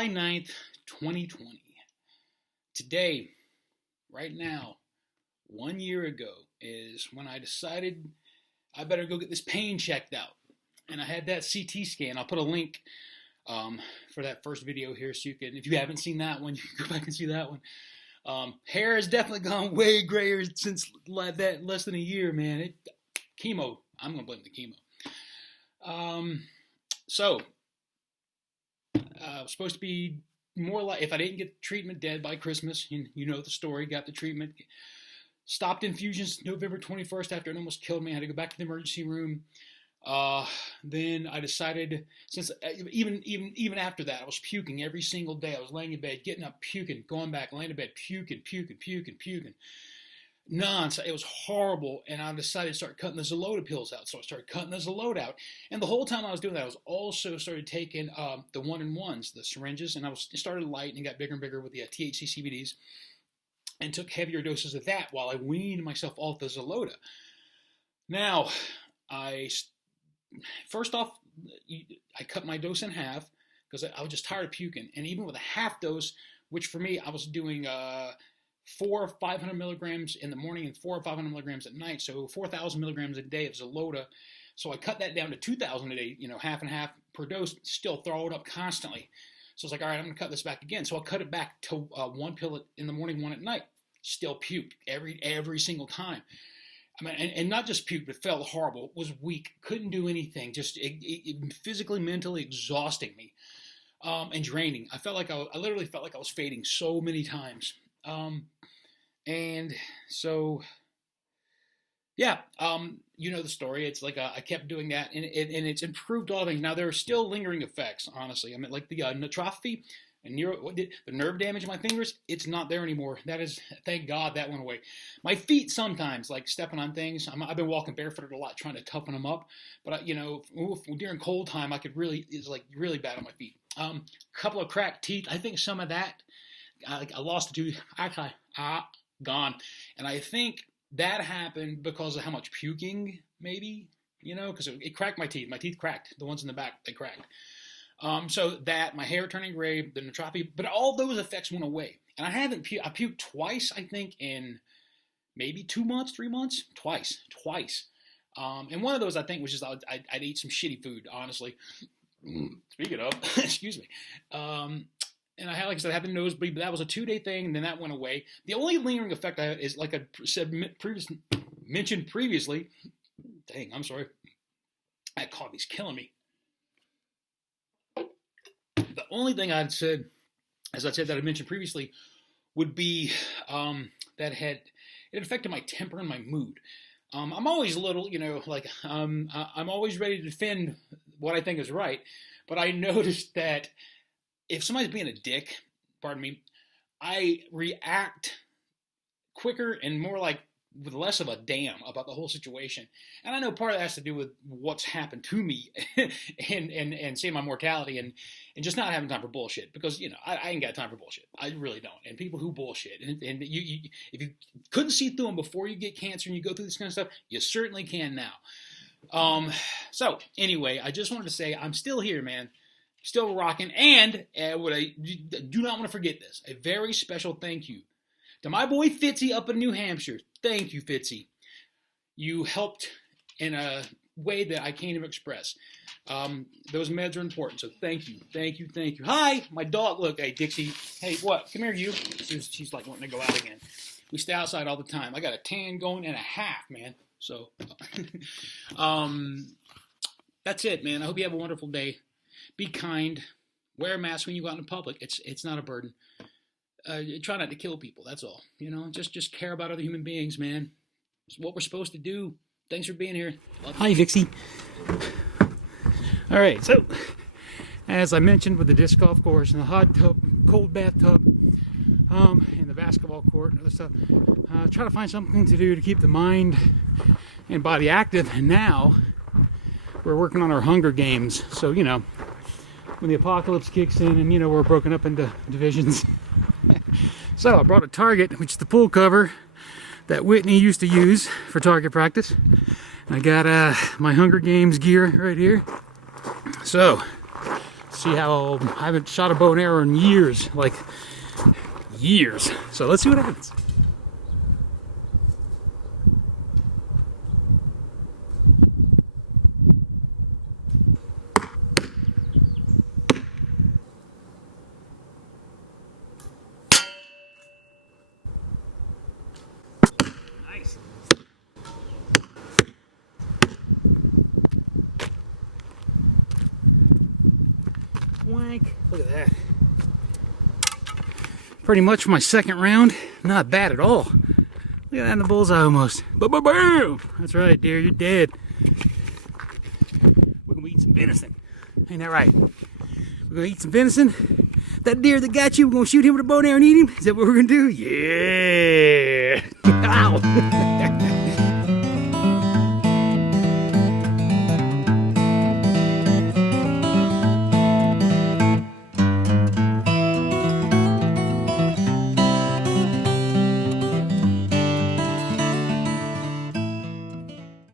July 9th, 2020. Today, right now, 1 year ago, is when I decided I better go get this pain checked out. And I had that CT scan. I'll put a link for that first video here so you can, if you haven't seen that one, you can go back and see that one. Hair has definitely gone way grayer since that less than a year, man. Chemo. I'm going to blame the chemo. I was supposed to be more like, if I didn't get treatment, dead by Christmas. You know the story. Got the treatment. Stopped infusions November 21st after it almost killed me. I had to go back to the emergency room. Then I decided, since even after that, I was puking every single day. I was laying in bed, getting up, puking, going back, laying in bed, puking. Nonsense. It was horrible, and I decided to start cutting the Zolota pills out. So I started cutting the Zolota out, and the whole time I was doing that, I was also started taking the 1-in-1s, the syringes, and I started light and got bigger and bigger with the THC CBDs, and took heavier doses of that while I weaned myself off the Zolota. Now, first off, I cut my dose in half because I was just tired of puking, and even with a half dose, which for me I was doing 4 or 500 milligrams in the morning and 4 or 500 milligrams at night, so 4,000 milligrams a day of Zolota. So I cut that down to 2,000 a day, half and half per dose, still throw it up constantly. So it's like, all right, I'm going to cut this back again. So I'll cut it back to 1 pill in the morning, 1 at night. Still puke every single time. I mean, and not just puke, but felt horrible, was weak, couldn't do anything, just it physically, mentally exhausting me, and draining. I literally felt like I was fading so many times. And so, yeah, you know the story. It's like I kept doing that, and it's improved all things. Now, there are still lingering effects, honestly. I mean, like the nephropathy and the nerve damage in my fingers, it's not there anymore. That is, thank God that went away. My feet sometimes, like stepping on things. I've been walking barefooted a lot, trying to toughen them up. But, during cold time, it's like really bad on my feet. Couple of cracked teeth. I think some of that, I lost a tooth. Gone. And I think that happened because of how much puking, maybe, because it cracked my teeth. My teeth cracked. The ones in the back, they cracked. So that, my hair turning gray, the nephropathy, but all those effects went away. And I puked twice, I think, in maybe 2 months, 3 months, twice. And one of those, I think, was just, I'd eat some shitty food, honestly. Speaking of, excuse me. And I had the nosebleed, but that was a 2-day thing, and then that went away. The only lingering effect I have is, like I mentioned previously, dang, I'm sorry. That coffee's killing me. The only thing I'd said, that I mentioned previously, would be that it affected my temper and my mood. I'm always a little, I'm always ready to defend what I think is right, but I noticed that if somebody's being a dick, pardon me, I react quicker and more like with less of a damn about the whole situation. And I know part of that has to do with what's happened to me and seeing my mortality and just not having time for bullshit, because, I ain't got time for bullshit. I really don't. And people who bullshit, and you if you couldn't see through them before you get cancer and you go through this kind of stuff, you certainly can now. So anyway, I just wanted to say I'm still here, man. Still rocking, and what I do not want to forget this, a very special thank you to my boy Fitzy up in New Hampshire. Thank you, Fitzy. You helped in a way that I can't even express. Those meds are important, so thank you. Hi, my dog. Look, hey, Dixie. Hey, what? Come here, you. She's like wanting to go out again. We stay outside all the time. I got a tan going and a half, man. So, that's it, man. I hope you have a wonderful day. Be kind. Wear a mask when you go out in public. It's not a burden. Try not to kill people. That's all. Just care about other human beings, man. It's what we're supposed to do. Thanks for being here. Hi, Vixie. All right. So, as I mentioned, with the disc golf course and the hot tub, cold bathtub, and the basketball court and other stuff, try to find something to do to keep the mind and body active. And now we're working on our Hunger Games. So, when the apocalypse kicks in and, we're broken up into divisions. So I brought a target, which is the pull cover that Whitney used to use for target practice. And I got my Hunger Games gear right here. So See how I haven't shot a bow and arrow in years, like years. So let's see what happens. Nice. Wank. Look at that. Pretty much for my second round, not bad at all. Look at that in the bullseye almost. Boom! That's right, deer, you're dead. We're gonna eat some venison. Ain't that right? We're gonna eat some venison. That deer that got you, we're gonna shoot him with a bow and arrow and eat him. Is that what we're gonna do? Yeah! Ow!